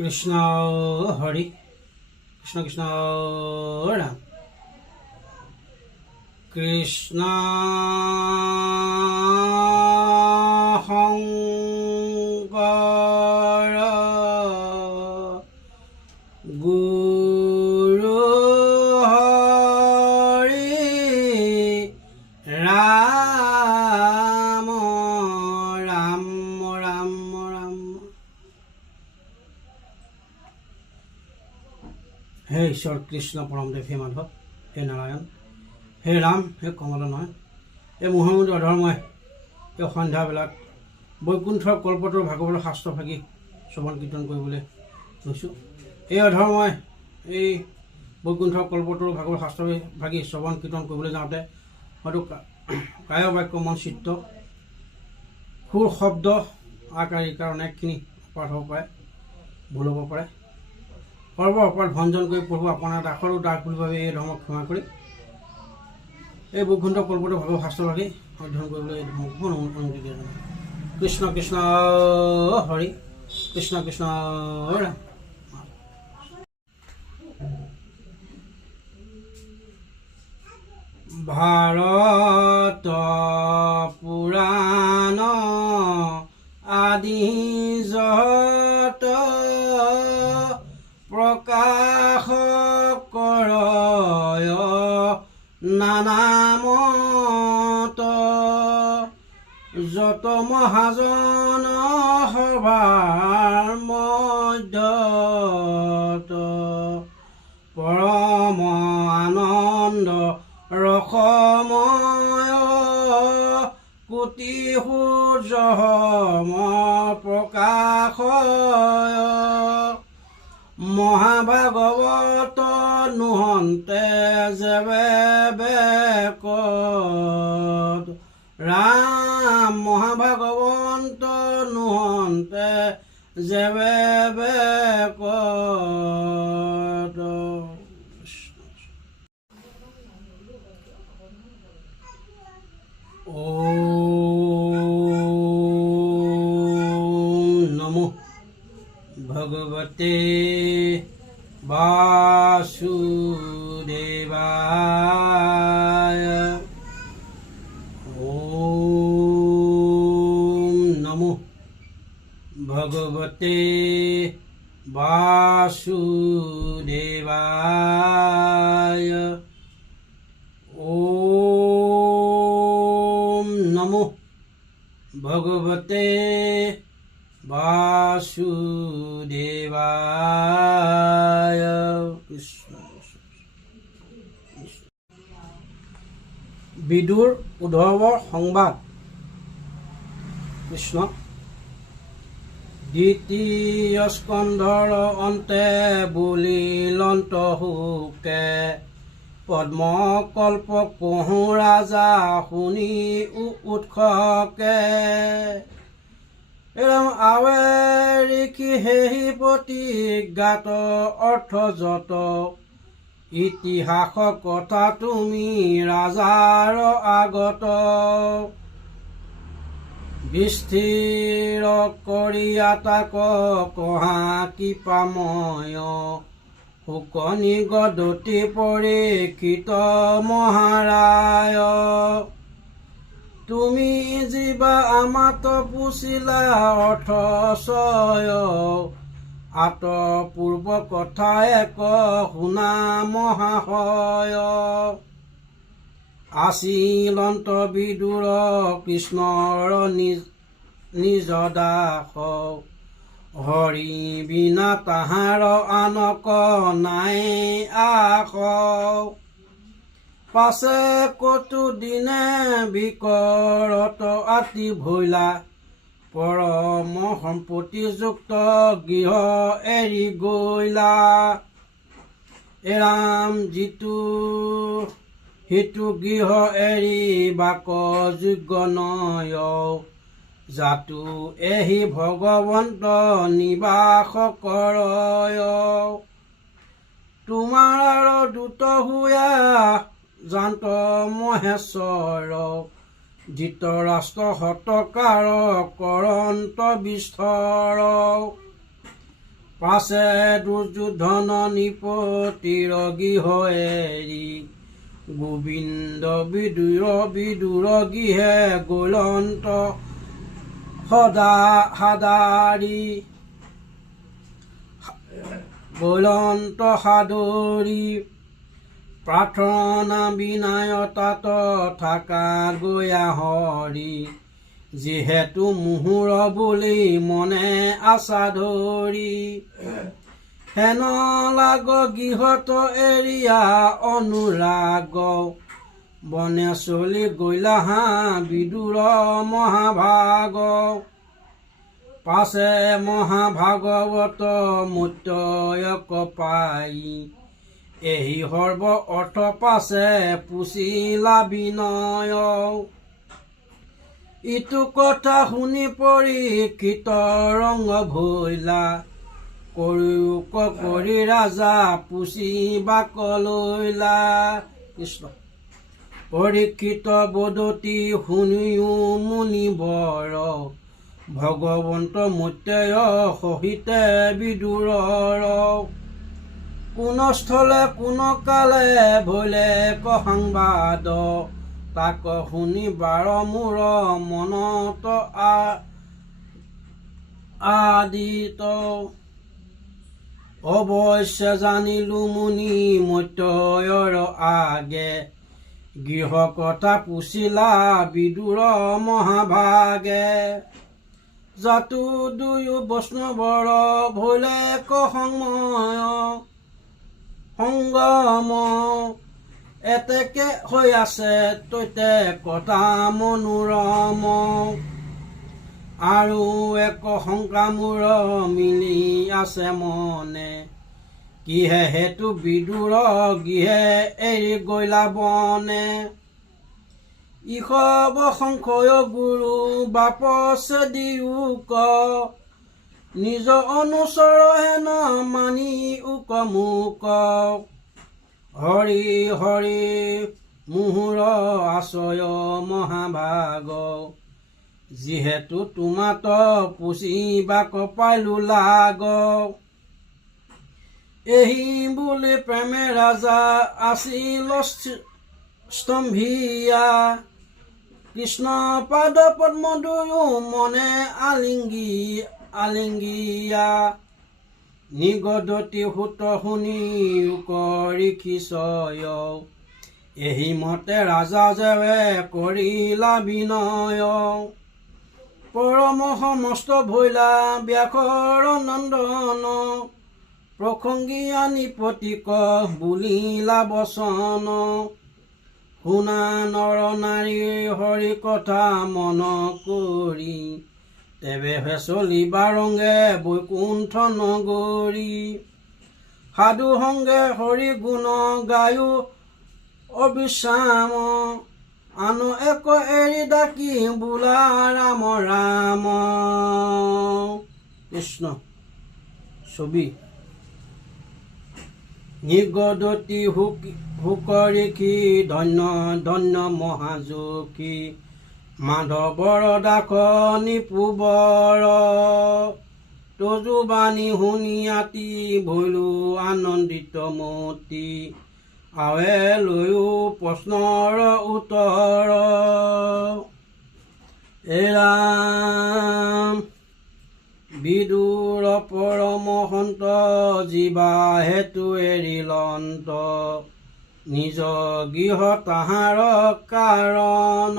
কৃষ্ণ হৰি কৃষ্ণ কৃষ্ণ ৰাম কৃষ্ণ শংকৰ গুৰু হৰি ৰাম ৰাম ৰাম ৰাম। হে ঈশ্বৰ কৃষ্ণ পৰমদেৱ, হে মাধৱ, হে নাৰায়ণ, হে ৰাম, হে কমল নয়ন, এই মোহমূৰ্তি অধৰ্মই এই সন্ধ্যাবেলাত বৈকুণ্ঠৰ কল্পতৰ ভাগৱতৰ শাস্ত্ৰ ভাগি শ্ৰৱণ কীৰ্তন কৰিবলৈ লৈছোঁ। এই অধৰ্মই এই বৈকুণ্ঠৰ কল্পতৰ ভাগৱত শাস্ত্ৰ ভাগি শ্ৰৱণ কীৰ্তন কৰিবলৈ যাওঁতে হয়তো কায় বাক্য মন চিত্ৰ সুৰ শব্দ আকাৰ ইকাৰ অনেকখিনি অপৰাধ হ'ব পাৰে, ভুল হ'ব পাৰে। সৰ্ব অপৰাধ ভঞ্জন কৰি প্ৰভু আপোনাৰ দাসৰো দাস বুলি ভাবি এই ধৰ্মক ক্ষমা কৰি এই বৈকুণ্ঠ কল্পতৰ ভাগৱত শাস্ত্ৰ ভাগি অধ্যয়ন কৰিবলৈ এই ধৰ্মক অনুমতি দিয়া যায়। কৃষ্ণ কৃষ্ণ হৰি কৃষ্ণ কৃষ্ণ ৰাম। ভাৰত পুৰাণ আদি যত প্ৰকাশ কৰয় নানামত যত মহাজন সভাৰ মধ্যত পৰম আনন্দ ৰসময় কোটি সূৰ্যম প্ৰকাশয় মহাভাগৱত নুহন্তে যেবে বেকত ৰাম মহাভাগৱন্ত নুহন্তে যেবে বেকত। ওম নমো ভগৱতে বাসুদেবায়। ওম নমো ভগৱতে বাসুদেবায়। ওম নমো ভগৱতে বাসুদেবায়। বিদুৰ উদ্ধৱৰ সংবাদ। কৃষ্ণ দ্বিতীয় স্কন্ধৰ অন্তে বুলিলন্ত সুকে পদ্মকল্প কহু ৰাজা শুনি উৎসকে আৱে ঋষি হেহি প্ৰতিজ্ঞাত অৰ্থ যত ইতিহাস কথা তুমি ৰাজাৰ আগত বিস্থিৰ কৰি তাক কহা কৃপাময় শুকনি গদতি পৰীক্ষিত মহাৰায় তুমি জীৱা আমাত পুছিলা অৰ্থচয় আত পূৰ্ব কথা এক শুনা মহাশয় আছিলন্ত বিদুৰ কৃষ্ণৰ নিজ দাস হৰি বিনা তাহাৰ আনক নাই আস পাছে কতো দিনে বিকৰত আতি ভৈলা পৰম সম্পত্তিযুক্ত গৃহ এৰি গৈলা এৰাম যিটো সিটো গৃহ এৰি বাক যোগ্য নয় জাতো এহি ভগৱন্ত নিবাস কৰয় তোমাৰ দূত হুয়া জান্ত মহেশ্বৰ ধৃতৰাষ্ট্ৰ হতকাৰ কৰন্ত বিস্থৰ পাছে দুৰ্যোধন নিপতিৰ গৃহ এৰি গোবিন্দ বিদুৰ গৃহে গলন্ত সাদাৰি প্ৰাৰ্থনা বিনায় তাত থাকা গয়া হৰি যিহেতু মুহুৰ বুলি মনে আশা ধৰি হেন লাগ গৃহত এৰিয়া অনুৰাগ বনে চলি গৈলা বিদুৰ মহাভাগ পাছে মহাভাগৱত মূৰ্তয়ক পাই এই সৰ্ব অৰ্থ পাছে পুচিলা বিনয় ইটো কথা শুনি পৰীক্ষিত ৰঙ ভৈলা কৰি ৰাজা পুচিবাক লৈলা কৃষ্ণ পৰীক্ষিত বদতি শুনিও মুনিবৰ ভগৱন্ত মূৰ্তয় সহিতে বিদুৰৰ কোনস্থলে কোন কালে ভৈলে সংবাদ তাক শুনি বাৰ মোৰ মনত আদিত অৱশ্যে জানিলো মুনি মূৰ্তয়ৰ আগে গৃহ কথা পুচিলা বিদুৰ মহাভাগে জাতু দুয়ো বৈষ্ণৱৰ ভৈলে সংগম এতেকে হৈ আছে তৈতে কথা মনোৰম আৰু এক শংকা মোৰ মিলি আছে মনে কিহে হেতু বিদুৰ গৃহে এৰি গৈলা বনে ইষব সংশয় গুৰু বাপছে দিয়োক নিজ অনুচৰ হেন মানি উক মোক হৰি হৰি মুহুৰ আশ্ৰয় মহাভাগ যিহেতু তোমাত পুচিবাক পাইলো লাগ এহি বুলি প্ৰেমে ৰাজা আছিল স্তম্ভিয়া কৃষ্ণ পাদ পদ্ম দুয়ো মনে আলিংগিয়া নিগদতি সুত শুনি কৰি খিচয় এহি মতে ৰাজা যেৱে কৰিলা বিনয় পৰম সমস্ত ভৈলা ব্যাসৰ নন্দন প্ৰসংগীয়া নিপতিক বুলিলা বচন শুনা নৰ নাৰীৰ হৰি কথা মন কৰি তেৱেহে চলিবা ৰঙে বৈকুণ্ঠ নগৰী সাধু সংগে হৰি গুণ গায়ো অবিশ্ৰাম আন এক এৰি ডাকি বোলা ৰাম ৰাম কৃষ্ণ ছবি নিগদতি হুকৰিখি ধন্য ধন্য মহাযোগী মাধৱৰ দাস নিপুবৰ তজুবাণী শুনি আতি ভৈলো আনন্দিত মতি আৱে লৈও প্ৰশ্নৰ উত্তৰ এৰাম বিদুৰ পৰমহন্ত জীৱা হেতু এৰিলন্ত নিজ গৃহ তাহাৰ কাৰণ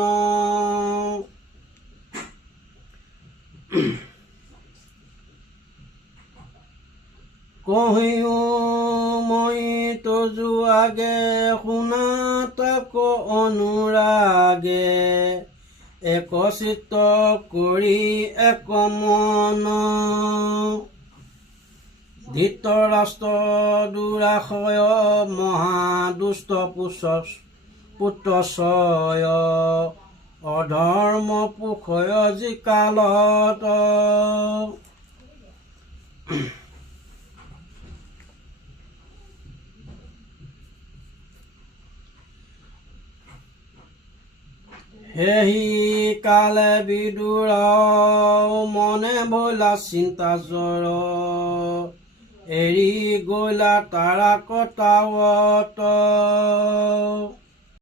কহিও মই তজু আগে শুনা তাক অনুৰাগে এক চিত্ত কৰি এক মন ধৃতৰাষ্ট্ৰ দুৰাশয় মহাদুষ্ট পুত্ৰশয় অধৰ্ম পুষয় যিকালত সেহি কালে বিদুৰ মনে ভৈলা চিন্তা জ্বৰ এৰি গলা তাৰা কটাৱত